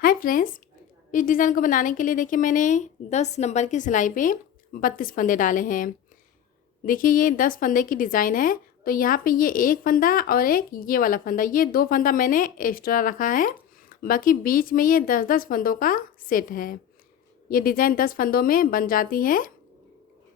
Hi friends. इस design को बनाने के लिए देखिए मैंने 10 नंबर की सिलाई पे 32 फंदे डाले हैं। देखिए ये 10 फंदे की डिज़ाइन है, तो यहाँ पे ये एक फंदा और एक ये वाला फंदा, ये दो फंदा मैंने एक्स्ट्रा रखा है। बाकी बीच में ये 10-10 फंदों का सेट है। ये डिज़ाइन 10 फंदों में बन जाती है।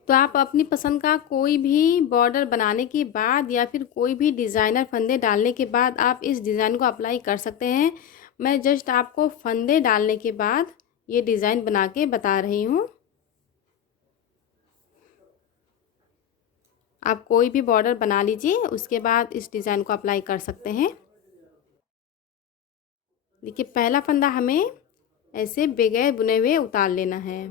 तो आप अपनी पसंद का कोई भी बॉर्डर बनाने के बाद या फिर कोई भी डिज़ाइनर फंदे डालने के बाद आप इस डिज़ाइन को अप्लाई कर सकते हैं। मैं जस्ट आपको फंदे डालने के बाद ये डिज़ाइन बना के बता रही हूँ। आप कोई भी बॉर्डर बना लीजिए, उसके बाद इस डिज़ाइन को अप्लाई कर सकते हैं। देखिए पहला फंदा हमें ऐसे बगैर बुने हुए उतार लेना है।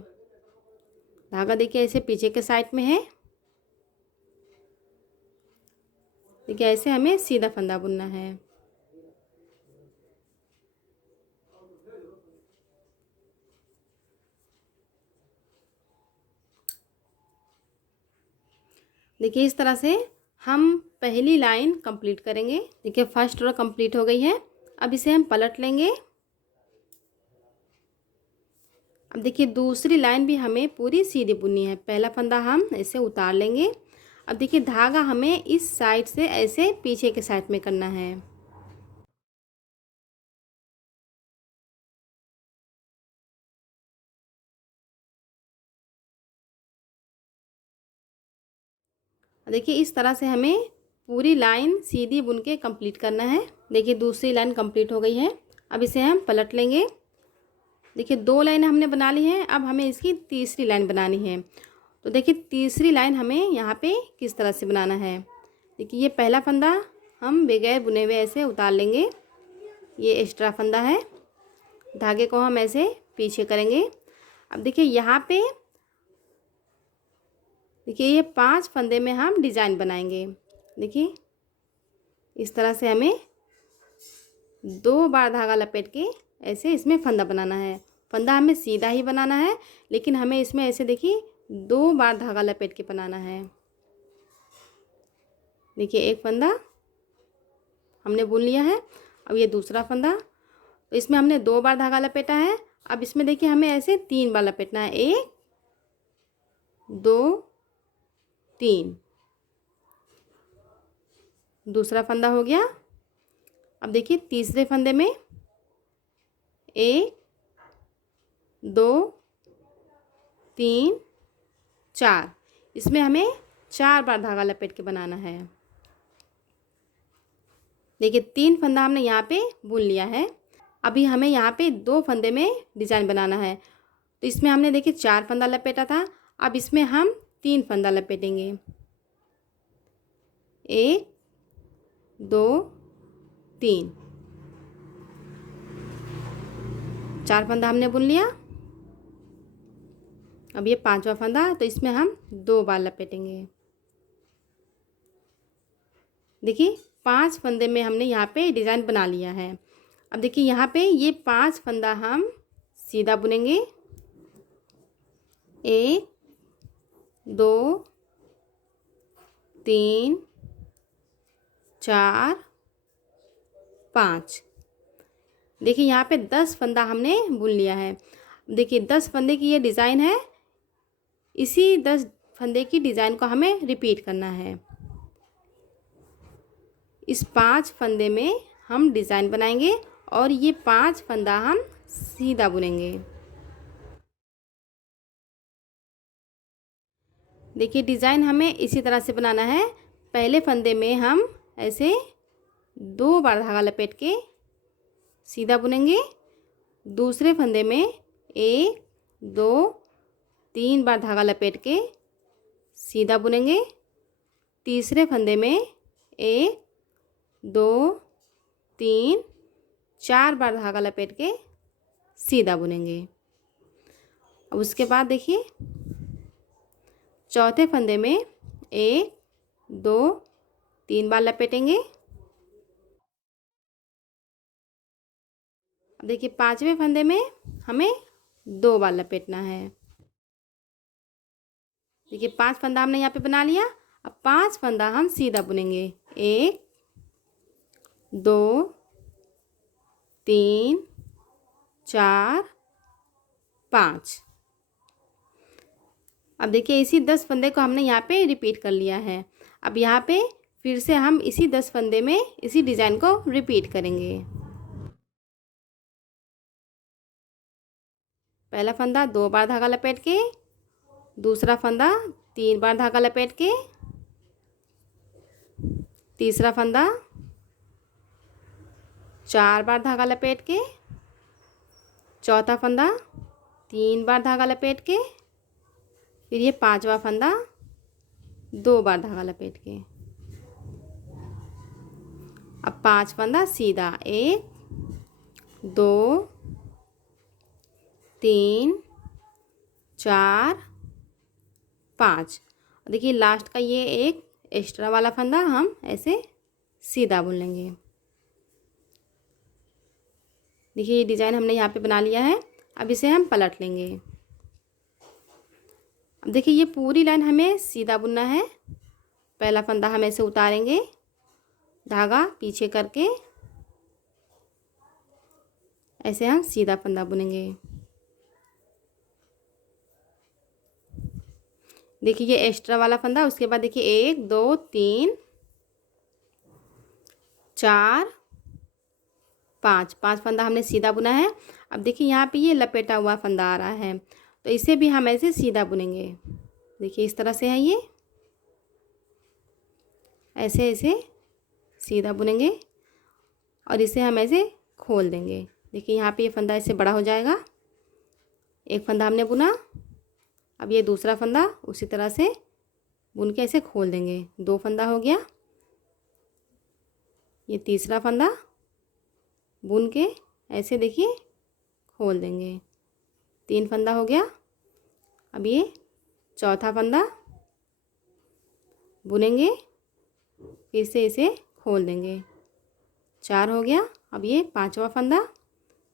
धागा देखिए ऐसे पीछे के साइड में है। देखिए ऐसे हमें सीधा फंदा बुनना है। देखिए इस तरह से हम पहली लाइन कंप्लीट करेंगे। देखिए फर्स्ट रो कंप्लीट हो गई है। अब इसे हम पलट लेंगे। अब देखिए दूसरी लाइन भी हमें पूरी सीधी बुननी है। पहला फंदा हम ऐसे उतार लेंगे। अब देखिए धागा हमें इस साइड से ऐसे पीछे के साइड में करना है। देखिए इस तरह से हमें पूरी लाइन सीधी बुन के कंप्लीट करना है। देखिए दूसरी लाइन कंप्लीट हो गई है। अब इसे हम पलट लेंगे। देखिए दो लाइन हमने बना ली है। अब हमें इसकी तीसरी लाइन बनानी है। तो देखिए तीसरी लाइन हमें यहाँ पे किस तरह से बनाना है। देखिए ये पहला फंदा हम बगैर बुने हुए ऐसे उतार लेंगे। ये एक्स्ट्रा फंदा है। धागे को हम ऐसे पीछे करेंगे। अब देखिए यहाँ पे देखिए ये 5 फंदे में हम डिज़ाइन बनाएंगे। देखिए इस तरह से हमें 2 बार धागा लपेट के ऐसे इसमें फंदा बनाना है। फंदा हमें सीधा ही बनाना है, लेकिन हमें इसमें ऐसे देखिए 2 बार धागा लपेट के बनाना है। देखिए एक फंदा हमने बुन लिया है। अब ये दूसरा फंदा, तो इसमें हमने 2 बार धागा लपेटा है। अब इसमें देखिए हमें ऐसे 3 बार लपेटना है। 1 2 3। दूसरा फंदा हो गया। अब देखिए तीसरे फंदे में 1 2 3 4, इसमें हमें 4 बार धागा लपेट के बनाना है। देखिए 3 फंदा हमने यहाँ पे बुन लिया है। अभी हमें यहाँ पे 2 फंदे में डिज़ाइन बनाना है। तो इसमें हमने देखिए 4 फंदा लपेटा था। अब इसमें हम 3 फंदा लपेटेंगे। 1 2 3, 4 फंदा हमने बुन लिया। अब ये 5वां फंदा, तो इसमें हम 2 बार लपेटेंगे। देखिए 5 फंदे में हमने यहाँ पे डिज़ाइन बना लिया है। अब देखिए यहाँ पे ये 5 फंदा हम सीधा बुनेंगे। 1 2 3 4 5। देखिए यहाँ पे 10 फंदा हमने बुन लिया है। देखिए 10 फंदे की ये डिज़ाइन है। इसी 10 फंदे की डिज़ाइन को हमें रिपीट करना है। इस 5 फंदे में हम डिज़ाइन बनाएंगे और ये 5 फंदा हम सीधा बुनेंगे। देखिए डिज़ाइन हमें इसी तरह से बनाना है। पहले फंदे में हम ऐसे 2 बार धागा लपेट के सीधा बुनेंगे। दूसरे फंदे में 1 2 3 बार धागा लपेट के सीधा बुनेंगे। तीसरे फंदे में 1 2 3 4 बार धागा लपेट के सीधा बुनेंगे। अब उसके बाद देखिए चौथे फंदे में 1 2 3 बार लपेटेंगे। अब देखिए 5वें फंदे में हमें 2 बार लपेटना है। देखिए 5 फंदा हमने यहाँ पे बना लिया। अब 5 फंदा हम सीधा बुनेंगे। 1 2 3 4 5। अब देखिए इसी 10 फंदे को हमने यहाँ पे रिपीट कर लिया है। अब यहाँ पे फिर से हम इसी 10 फंदे में इसी डिज़ाइन को रिपीट करेंगे। पहला फंदा 2 बार धागा लपेट के, दूसरा फंदा 3 बार धागा लपेट के, तीसरा फंदा 4 बार धागा लपेट के, चौथा फंदा 3 बार धागा लपेट के, फिर ये 5वां फंदा 2 बार धागा लपेट के। अब 5 फंदा सीधा 1 2 3 4 5। देखिए लास्ट का ये एक एक्स्ट्रा वाला फंदा हम ऐसे सीधा बुन लेंगे। देखिए ये डिज़ाइन हमने यहाँ पे बना लिया है। अब इसे हम पलट लेंगे। अब देखिए ये पूरी लाइन हमें सीधा बुनना है। पहला फंदा हम ऐसे उतारेंगे, धागा पीछे करके ऐसे हम सीधा फंदा बुनेंगे। देखिए ये एक्स्ट्रा वाला फंदा, उसके बाद देखिए 1 2 3 4 5 5 फंदा हमने सीधा बुना है। अब देखिए यहाँ पे ये लपेटा हुआ फंदा आ रहा है, तो इसे भी हम ऐसे सीधा बुनेंगे। देखिए इस तरह से है ये, ऐसे ऐसे सीधा बुनेंगे और इसे हम ऐसे खोल देंगे। देखिए यहाँ पे ये फंदा ऐसे बड़ा हो जाएगा। एक फंदा हमने बुना, अब ये दूसरा फंदा उसी तरह से बुन के ऐसे खोल देंगे। 2 फंदा हो गया, ये तीसरा फंदा बुन के ऐसे देखिए खोल देंगे। 3 फंदा हो गया, अब ये चौथा फंदा बुनेंगे, फिर से इसे खोल देंगे। 4 हो गया, अब ये 5वां फंदा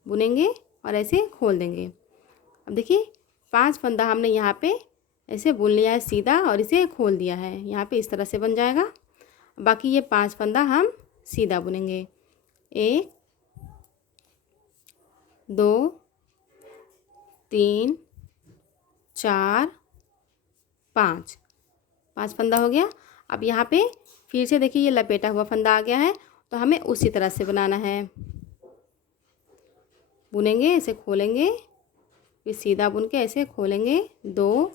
बुनेंगे और ऐसे खोल देंगे। अब देखिए 5 फंदा हमने यहाँ पे ऐसे बुन लिया है सीधा और इसे खोल दिया है। यहाँ पे इस तरह से बन जाएगा। बाकी ये 5 फंदा हम सीधा बुनेंगे। 1 2 3 4 5 5 फंदा हो गया। अब यहाँ पे फिर से देखिए ये लपेटा हुआ फंदा आ गया है, तो हमें उसी तरह से बनाना है। बुनेंगे, ऐसे खोलेंगे, फिर सीधा बुन के ऐसे खोलेंगे। 2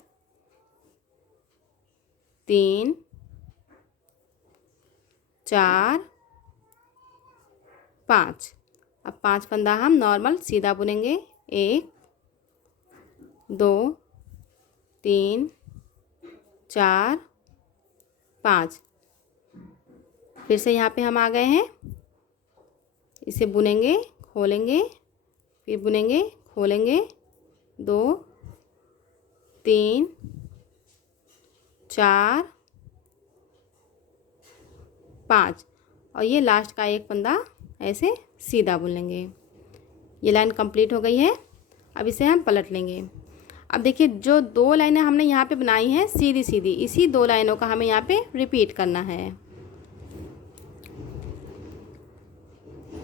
3 4 5। अब 5 फंदा हम नॉर्मल सीधा बुनेंगे। 1 2 3 4 5। फिर से यहाँ पे हम आ गए हैं। इसे बुनेंगे, खोलेंगे, फिर बुनेंगे, खोलेंगे। 2 3 4 5 और ये लास्ट का एक फंदा ऐसे सीधा बुन लेंगे। ये लाइन कंप्लीट हो गई है। अब इसे हम पलट लेंगे। अब देखिए जो 2 लाइनें हमने यहाँ पे बनाई हैं सीधी सीधी, इसी 2 लाइनों का हमें यहाँ पे रिपीट करना है।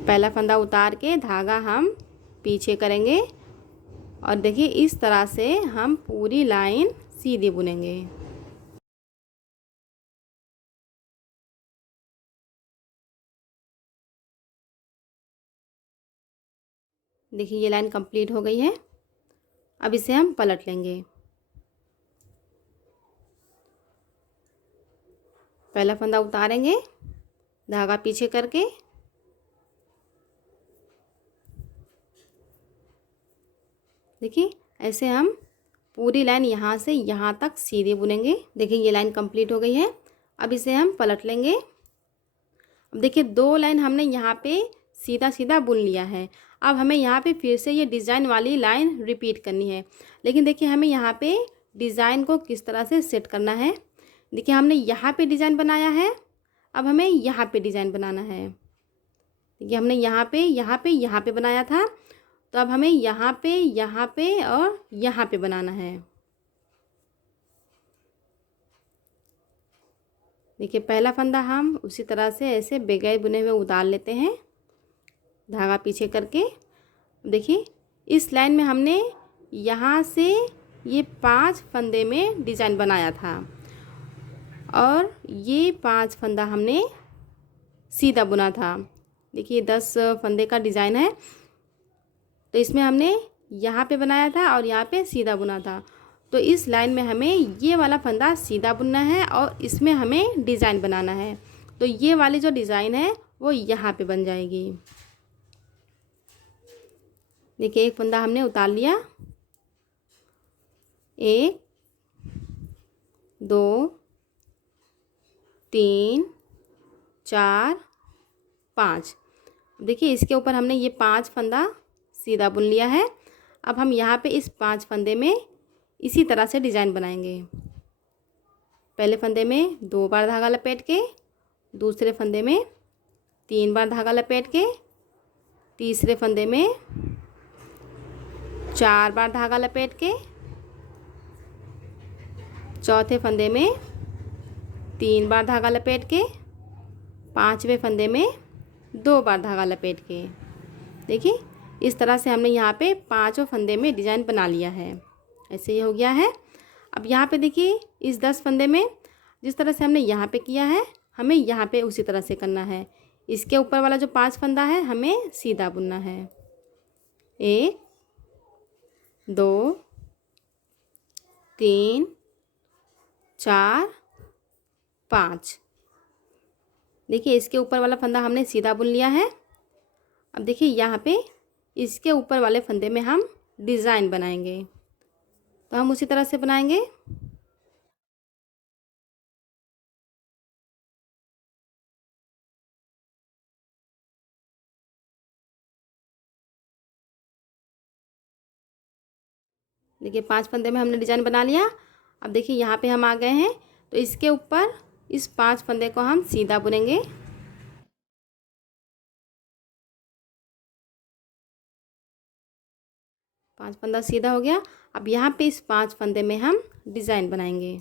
पहला फंदा उतार के धागा हम पीछे करेंगे और देखिए इस तरह से हम पूरी लाइन सीधी बुनेंगे। देखिए ये लाइन कंप्लीट हो गई है। अब इसे हम पलट लेंगे। पहला फंदा उतारेंगे, धागा पीछे करके देखिए ऐसे हम पूरी लाइन यहाँ से यहाँ तक सीधे बुनेंगे। देखिए ये लाइन कंप्लीट हो गई है। अब इसे हम पलट लेंगे। अब देखिए 2 लाइन हमने यहाँ पे सीधा सीधा बुन लिया है। अब हमें यहाँ पे फिर से ये डिज़ाइन वाली लाइन रिपीट करनी है। लेकिन देखिए हमें यहाँ पे डिज़ाइन को किस तरह से सेट करना है। देखिए हमने यहाँ पे डिज़ाइन बनाया है, अब हमें यहाँ पे डिज़ाइन बनाना है। देखिए हमने यहाँ पे बनाया था, तो अब हमें यहाँ पे और यहाँ पे बनाना है। देखिए पहला फंदा हम उसी तरह से ऐसे बगैर बुने हुए उतार लेते हैं, धागा पीछे करके। देखिए इस लाइन में हमने यहाँ से ये 5 फंदे में डिज़ाइन बनाया था और ये 5 फंदा हमने सीधा बुना था। देखिए 10 फंदे का डिज़ाइन है, तो इसमें हमने यहाँ पे बनाया था और यहाँ पे सीधा बुना था। तो इस लाइन में हमें ये वाला फंदा सीधा बुनना है और इसमें हमें डिज़ाइन बनाना है। तो ये वाली जो डिज़ाइन है वो यहाँ पे बन जाएगी। देखिए एक फंदा हमने उतार लिया, 1 2 3 4 5। देखिए इसके ऊपर हमने ये 5 फंदा सीधा बुन लिया है। अब हम यहाँ पे इस 5 फंदे में इसी तरह से डिज़ाइन बनाएंगे। पहले फंदे में 2 बार धागा लपेट के, दूसरे फंदे में 3 बार धागा लपेट के, तीसरे फंदे में 4 बार धागा लपेट के, चौथे फंदे में 3 बार धागा लपेट के, पांचवें फंदे में 2 बार धागा लपेट के। देखिए इस तरह से हमने यहाँ पे 5 फंदे में डिज़ाइन बना लिया है। ऐसे ही हो गया है। अब यहाँ पे देखिए इस 10 फंदे में जिस तरह से हमने यहाँ पे किया है, हमें यहाँ पे उसी तरह से करना है। इसके ऊपर वाला जो 5 फंदा है हमें सीधा बुनना है। 1 2 3 4 5। देखिए इसके ऊपर वाला फंदा हमने सीधा बुन लिया है। अब देखिए यहाँ पे इसके ऊपर वाले फंदे में हम डिज़ाइन बनाएंगे, तो हम उसी तरह से बनाएंगे। देखिए 5 फंदे में हमने डिज़ाइन बना लिया। अब देखिए यहाँ पे हम आ गए हैं, तो इसके ऊपर इस 5 फंदे को हम सीधा बुनेंगे। पांच फंदा सीधा हो गया। अब यहाँ पे इस 5 फंदे में हम डिज़ाइन बनाएंगे।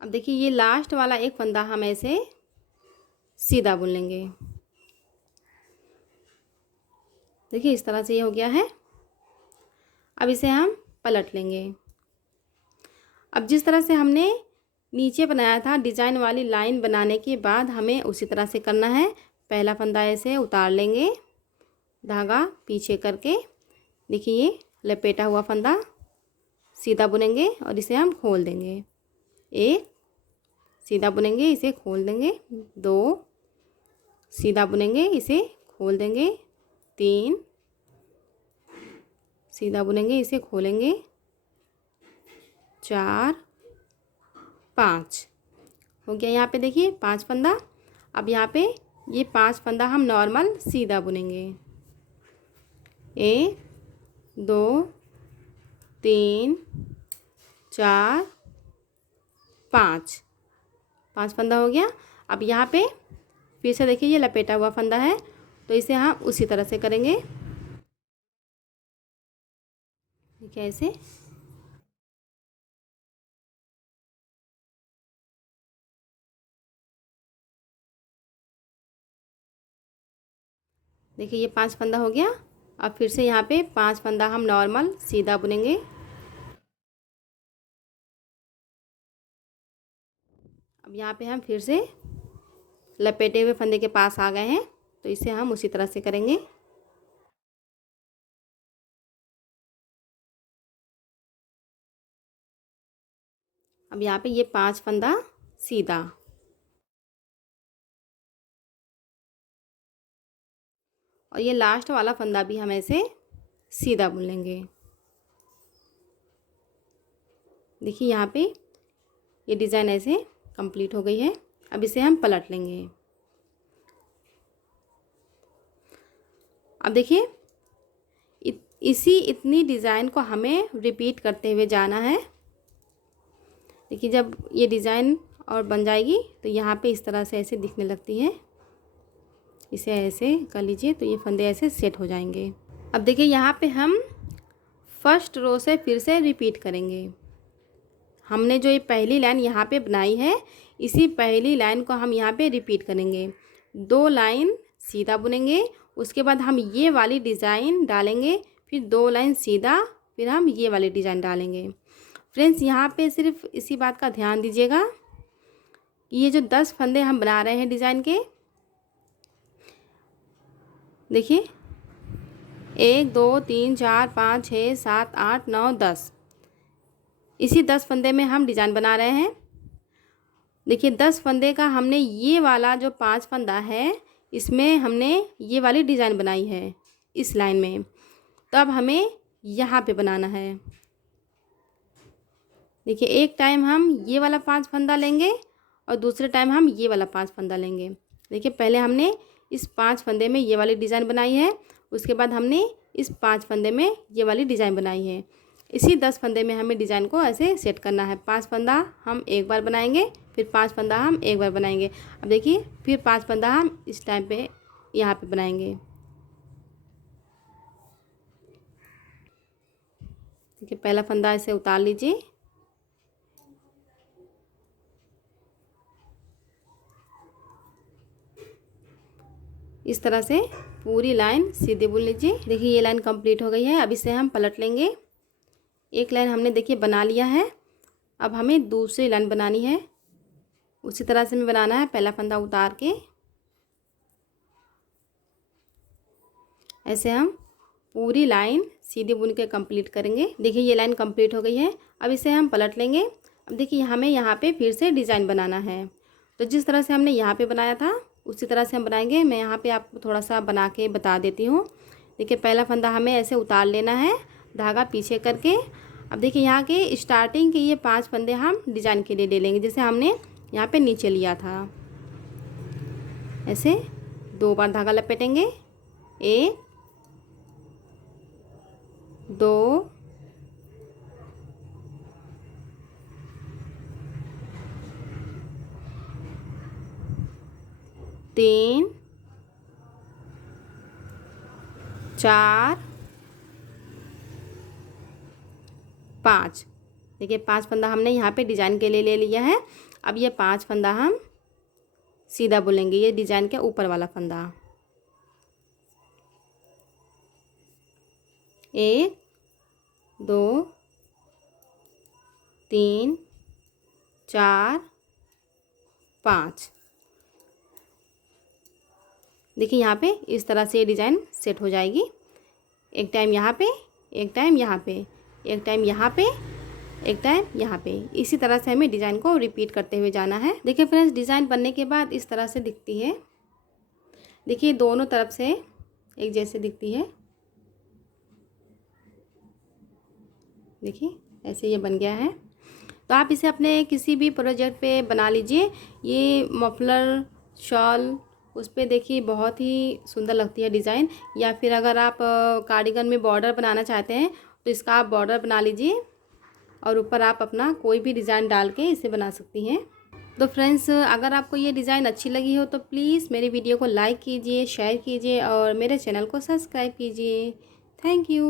अब देखिए ये लास्ट वाला एक फंदा हम ऐसे सीधा बुन लेंगे। देखिए इस तरह से ये हो गया है। अब इसे हम पलट लेंगे। अब जिस तरह से हमने नीचे बनाया था डिज़ाइन वाली लाइन बनाने के बाद हमें उसी तरह से करना है। पहला फंदा ऐसे उतार लेंगे, धागा पीछे करके, देखिए ये लपेटा हुआ फंदा सीधा बुनेंगे और इसे हम खोल देंगे। 1 सीधा बुनेंगे, इसे खोल देंगे। 2 सीधा बुनेंगे, इसे खोल देंगे। 3 सीधा बुनेंगे, इसे खोलेंगे। 4 5 हो गया। यहाँ पे देखिए 5 फंदा। अब यहाँ पे ये 5 फंदा हम नॉर्मल सीधा बुनेंगे। 1 2 3 4 5 फंदा हो गया। अब यहाँ पे फिर से देखिए ये लपेटा हुआ फंदा है, तो इसे हम उसी तरह से करेंगे। देखिए ऐसे। देखिए ये 5 फंदा हो गया। अब फिर से यहाँ पे 5 फंदा हम नॉर्मल सीधा बुनेंगे। अब यहाँ पे हम फिर से लपेटे हुए फंदे के पास आ गए हैं, तो इसे हम उसी तरह से करेंगे। अब यहाँ पे ये 5 फंदा सीधा, और ये लास्ट वाला फंदा भी हम ऐसे सीधा बुन लेंगे। देखिए यहाँ पे ये डिज़ाइन ऐसे कंप्लीट हो गई है। अब इसे हम पलट लेंगे। अब देखिए इतनी डिज़ाइन को हमें रिपीट करते हुए जाना है। देखिए जब ये डिज़ाइन और बन जाएगी तो यहाँ पे इस तरह से ऐसे दिखने लगती है। इसे ऐसे कर लीजिए तो ये फंदे ऐसे सेट हो जाएंगे। अब देखिए यहाँ पे हम फर्स्ट रो से फिर से रिपीट करेंगे। हमने जो ये पहली लाइन यहाँ पे बनाई है, इसी पहली लाइन को हम यहाँ पे रिपीट करेंगे। 2 लाइन सीधा बुनेंगे, उसके बाद हम ये वाली डिज़ाइन डालेंगे, फिर 2 लाइन सीधा, फिर हम ये वाली डिज़ाइन डालेंगे। फ्रेंड्स यहाँ पे सिर्फ इसी बात का ध्यान दीजिएगा कि ये जो 10 फंदे हम बना रहे हैं डिज़ाइन के, देखिए 1 2 3 4 5 6 7 8 9 10, इसी 10 फंदे में हम डिज़ाइन बना रहे हैं। देखिए 10 फंदे का हमने ये वाला जो 5 फंदा है, इसमें हमने ये वाली डिज़ाइन बनाई है इस लाइन में। तो अब हमें यहाँ पे बनाना है। देखिए एक टाइम हम ये वाला 5 फंदा लेंगे और दूसरे टाइम हम ये वाला 5 फंदा लेंगे। देखिए पहले हमने इस 5 फंदे में ये वाली डिज़ाइन बनाई है, उसके बाद हमने इस 5 फंदे में ये वाली डिज़ाइन बनाई है। इसी 10 फंदे में हमें डिज़ाइन को ऐसे सेट करना है। 5 फंदा हम एक बार बनाएंगे, फिर 5 फंदा हम एक बार बनाएंगे। अब देखिए फिर 5 फंदा हम इस टाइम पे यहाँ पे बनाएंगे। देखिए पहला फंदा ऐसे उतार लीजिए, इस तरह से पूरी लाइन सीधे बुन लीजिए। देखिए ये लाइन कंप्लीट हो गई है। अब इसे हम पलट लेंगे। एक लाइन हमने देखिए बना लिया है, अब हमें दूसरी लाइन बनानी है। उसी तरह से हमें बनाना है, पहला फंदा उतार के ऐसे हम पूरी लाइन सीधे बुन के कंप्लीट करेंगे। देखिए ये लाइन कंप्लीट हो गई है। अब इसे हम पलट लेंगे। अब देखिए हमें यहाँ पे फिर से डिज़ाइन बनाना है। तो जिस तरह से हमने यहाँ पे बनाया था उसी तरह से हम बनाएंगे। मैं यहाँ पे आपको थोड़ा सा बना के बता देती हूँ। देखिए पहला फंदा हमें ऐसे उतार लेना है, धागा पीछे करके। अब देखिए यहाँ के स्टार्टिंग के ये 5 फंदे हम डिज़ाइन के लिए ले लेंगे, जैसे हमने यहाँ पे नीचे लिया था। ऐसे 2 बार धागा लपेटेंगे, 1 2 3 4 5। देखिए 5 फंदा हमने यहाँ पे डिज़ाइन के लिए ले लिया है। अब ये 5 फंदा हम सीधा बुनेंगे, ये डिज़ाइन के ऊपर वाला फंदा। 1 2 3 4 5। देखिए यहाँ पे इस तरह से डिज़ाइन सेट हो जाएगी। एक टाइम यहाँ पे, एक टाइम यहाँ पे, एक टाइम यहाँ पे, एक टाइम यहाँ पे। इसी तरह से हमें डिज़ाइन को रिपीट करते हुए जाना है। देखिए फ्रेंड्स डिज़ाइन बनने के बाद इस तरह से दिखती है। देखिए दोनों तरफ से एक जैसे दिखती है। देखिए ऐसे ये बन गया है। तो आप इसे अपने किसी भी प्रोजेक्ट पे बना लीजिए। ये मफलर, शॉल, उस पर देखिए बहुत ही सुंदर लगती है डिज़ाइन। या फिर अगर आप कार्डिगन में बॉर्डर बनाना चाहते हैं तो इसका आप बॉर्डर बना लीजिए और ऊपर आप अपना कोई भी डिज़ाइन डाल के इसे बना सकती हैं। तो फ्रेंड्स अगर आपको ये डिज़ाइन अच्छी लगी हो तो प्लीज़ मेरी वीडियो को लाइक कीजिए, शेयर कीजिए और मेरे चैनल को सब्सक्राइब कीजिए। Thank you.